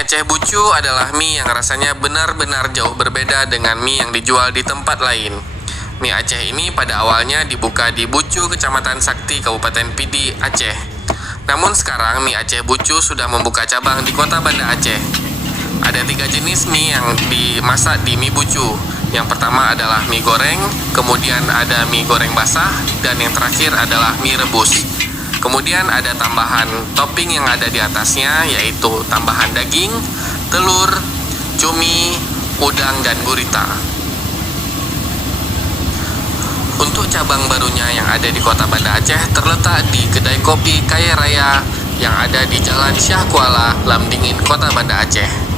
Aceh Bucu adalah mie yang rasanya benar-benar jauh berbeda dengan mie yang dijual di tempat lain. Mie Aceh ini pada awalnya dibuka di Bucu, Kecamatan Sakti, Kabupaten Pidi, Aceh. Namun sekarang mie Aceh Bucu sudah membuka cabang di Kota Banda Aceh. Ada 3 jenis mie yang dimasak di mie Bucu. Yang pertama adalah mie goreng, kemudian ada mie goreng basah, dan yang terakhir adalah mie rebus. Kemudian ada tambahan topping yang ada di atasnya, yaitu tambahan daging, telur, cumi, udang, dan gurita. Untuk cabang barunya yang ada di Kota Banda Aceh terletak di Kedai Kopi Kaya Raya yang ada di Jalan Syah Kuala, Lam Dingin, Kota Banda Aceh.